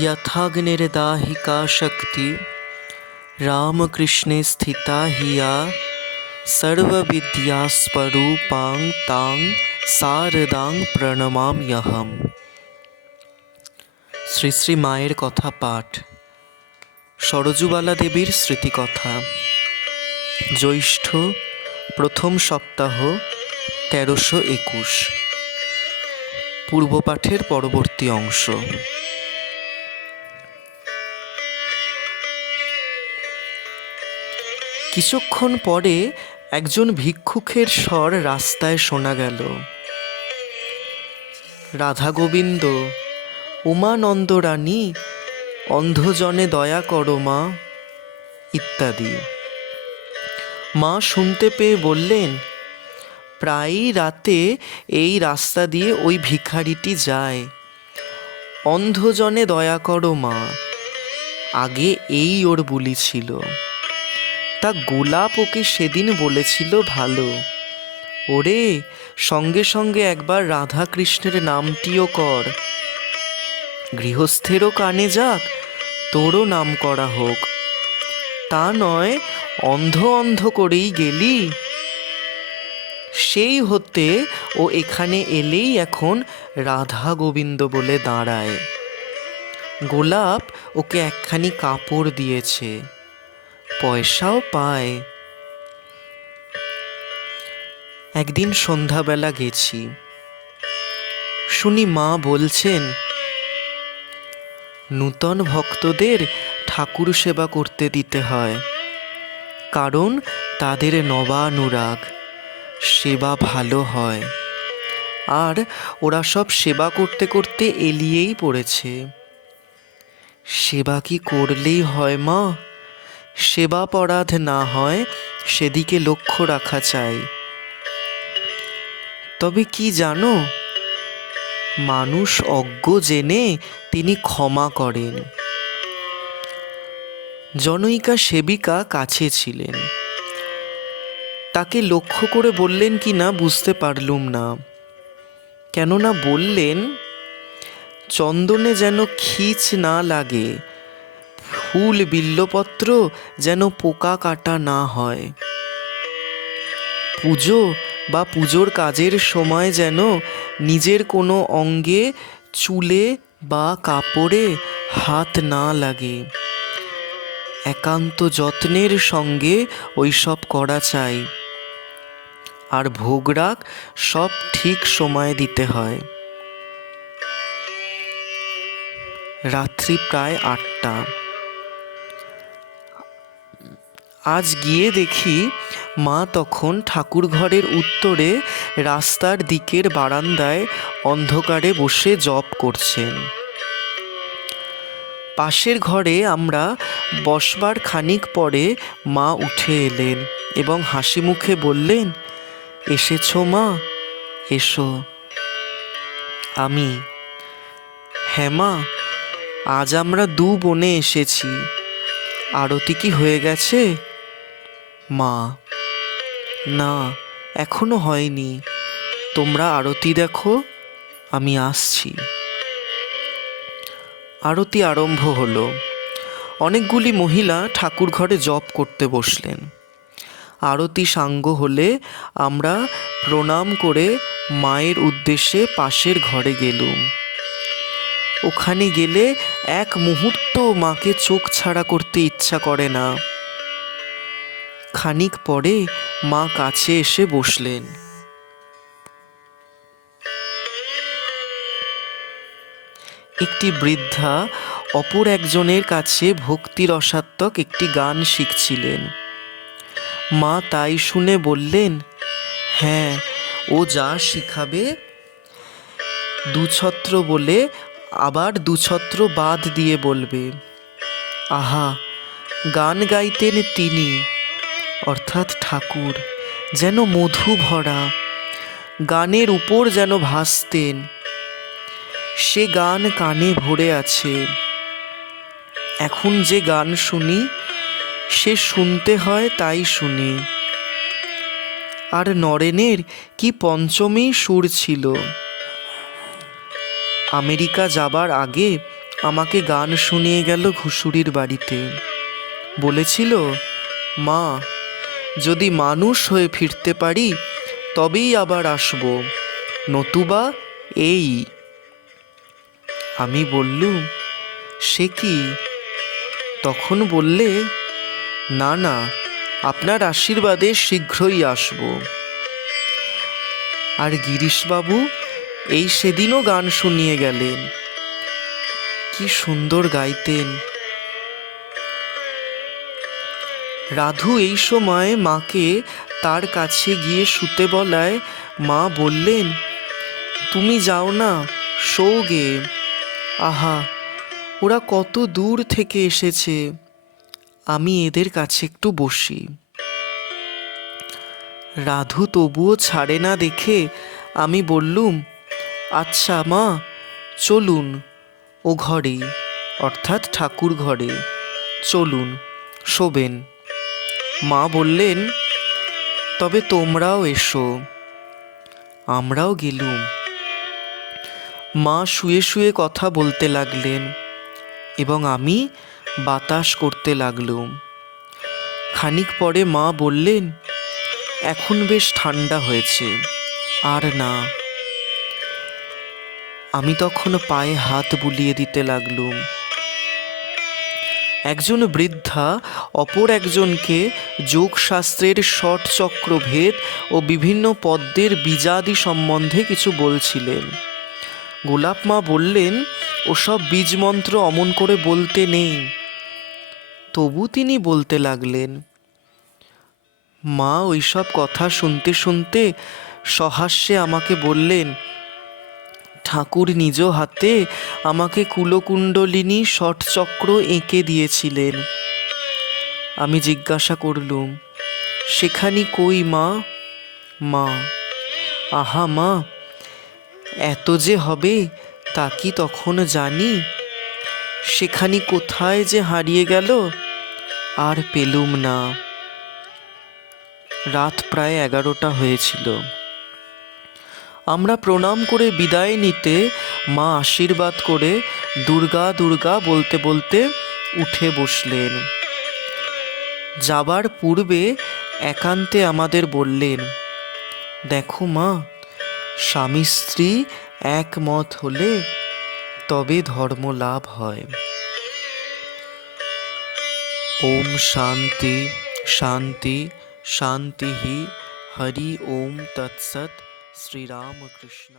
यथाग्निर्दाहिका शक्ति रामकृष्णे स्थिता हिया सर्वविद्यास्वरूपां तां শারদাং প্রণমাম্যহম শ্রী শ্রী মায়ের কথা পাঠ সরজুবালা দেবীর স্মৃতিকথা জ্যৈষ্ঠ প্রথম সপ্তাহ তেরোশো একুশ পূর্বপাঠের পরবর্তী অংশ কিছুক্ষণ পরে একজন ভিক্ষুকের স্বর রাস্তায় শোনা গেল। রাধা গোবিন্দ উমানন্দ রানী, অন্ধজনে দয়া করো মা, ইত্যাদি। মা শুনতে পেয়ে বললেন, প্রায়ই রাতে এই রাস্তা দিয়ে ওই ভিখারিটি যায়। অন্ধজনে দয়া করো মা। আগে এই ওর বুলি ছিল। তা গোলাপ ওকে সেদিন বলেছিল ভালো। ওরে, সঙ্গে সঙ্গে একবার রাধা কৃষ্ণের নামটিও কর। গৃহস্থেরও কানে যাক, তোরও নাম করা হোক। তা নয়, অন্ধ অন্ধ করেই গেলি? সেই হতে ও এখানে এলেই এখন রাধা গোবিন্দ বলে দাঁড়ায়। গোলাপ ওকে একখানি কাপড় দিয়েছে। পয়সাও পায়। একদিন সন্ধ্যাবেলা গেছি। শুনি মা বলছেন, নূতন ভক্তদের ঠাকুর সেবা করতে দিতে হয়, কারণ তাদের নবানুরাগ, সেবা ভালো হয়। আর ওরা সব সেবা করতে করতে এলিয়েই পড়েছে। সেবা কি করলেই হয় মা? সেবা পরাধ না হয়, সেদিকে লক্ষ্য রাখা চাই। তবে কি জানো? মানুষ অজ্ঞ জেনে তিনি ক্ষমা করেন। জনৈকা সেবিকা কাছে ছিলেন। তাকে লক্ষ্য করে বললেন কি না বুঝতে পারলুম না। কেননা বললেন, চন্দনে যেন খিচ না লাগে ফুল বিল্লপত্র যেন পোকা কাটা না হয়। পুজো বা পুজোর কাজের সময় যেন নিজের কোনো অঙ্গে চুলে বা কাপড়ে হাত না লাগে। একান্ত যত্নের সঙ্গে ওইসব করা চাই। আর ভোগরাগ সব ঠিক সময় দিতে হয়। রাত্রি প্রায় আটটা। আজ গিয়ে দেখি মা তখন ঠাকুর ঘরের উত্তরে রাস্তার দিকের বারান্দায় অন্ধকারে বসে জপ করছেন। পাশের ঘরে আমরা বসবার খানিক পরে মা উঠে এলেন এবং হাসি মুখে বললেন, এসেছ মা, এসো। আমি হ্যাঁ মা, আজ আমরা দু বনে এসেছি। আরতি কি হয়ে গেছে? মা। না, এখনও হয়নি। তোমরা আরতি দেখো, আমি আসছি। আরতি আরম্ভ হলো। অনেকগুলি মহিলা ঠাকুর ঘরে জপ করতে বসলেন। আরতি সাঙ্গ হলে আমরা প্রণাম করে মায়ের উদ্দেশ্যে পাশের ঘরে গেলুম। ওখানে গেলে এক মুহূর্ত মাকে চোখ ছাড়া করতে ইচ্ছা করে না। খানিক পরে মা কাছে এসে বসলেন। একটি বৃদ্ধা অপর একজনের কাছে ভক্তি রসাত্মক একটি গান শিখছিলেন। মা তাই শুনে বললেন হ্যাঁ ও যা শিখাবে, দুছত্র বলে আবার দুছত্র বাদ দিয়ে বলবে। আহা, গান গাইতেন তিনি। অর্থাৎ ঠাকুর, যেন মধু ভরা, গানের উপর যেন ভাসতেন। সে গান কানে ভরে আছে। এখন যে গান শুনি, সে শুনতে হয় তাই শুনি। আর নরেনের কি পঞ্চমী সুর ছিল? আমেরিকা যাবার আগে আমাকে গান শুনিয়ে গেল ঘুষুরির বাড়িতে। বলেছিল, মা যদি মানুষ হয়ে ফিরতে পারি, তবেই আবার আসব। নতুবা এই। আমি বললুম, সে কি? তখন বললে, না না, আপনার আশীর্বাদে শীঘ্রই আসব। আর গিরিশবাবু এই সেদিনও গান শুনিয়ে গেলেন। কি সুন্দর গাইতেন। রাধু এই সময় মাকে তার কাছে গিয়ে শুতে বলায়, মা বললেন, তুমি যাও না সৌগে আহা, ওরা কত দূর থেকে এসেছে, আমি এদের কাছে একটু বসি। রাধু তবুও ছাড়ে না দেখে আমি বললুম আচ্ছা মা, চলুন ও ঘরে। অর্থাৎ ঠাকুর ঘরে। চলুন, শোবেন। মা বললেন, তবে তোমরাও এসো, আমরাও গেলুম। মা শুয়ে শুয়ে কথা বলতে লাগলেন এবং আমি বাতাস করতে লাগলুম। খানিক পরে মা বললেন, এখন বেশ ঠান্ডা হয়েছে, আর না। আমি তখন পায়ে হাত বুলিয়ে দিতে লাগলুম। একজন বৃদ্ধা, অপর একজনকে যোগশাস্ত্রের ষট চক্রভেদ ও বিভিন্ন পদ্মের বীজাদি সম্বন্ধে কিছু বলছিলেন। গোলাপ মা বললেন, ওসব বীজ মন্ত্র অমন করে বলতে নেই। তবু তিনি বলতে লাগলেন, মা, ওইসব কথা শুনতে শুনতে সহাস্যে আমাকে বললেন ঠাকুর নিজ হাতে আমাকে কুলকুণ্ডলিনী ষটচক্র এঁকে দিয়েছিলেন। আমি জিজ্ঞাসা করলুম, সেখানি কই মা? মা, আহা মা, এত যে হবে তা কি তখন জানি? সেখানি কোথায় যে হারিয়ে গেল আর পেলুম না। রাত প্রায় এগারোটা হয়েছিল। আমরা প্রণাম করে বিদায় নিতে মা আশীর্বাদ করে দুর্গা দুর্গা বলতে বলতে উঠে বসলেন। যাবার পূর্বে একান্তে আমাদের বললেন, দেখো মা, স্বামী স্ত্রী একমত হলে তবে ধর্ম লাভ হয়। ওম শান্তি শান্তি শান্তি হি হরি ওম তৎসৎ। শ্রীরামকৃষ্ণ।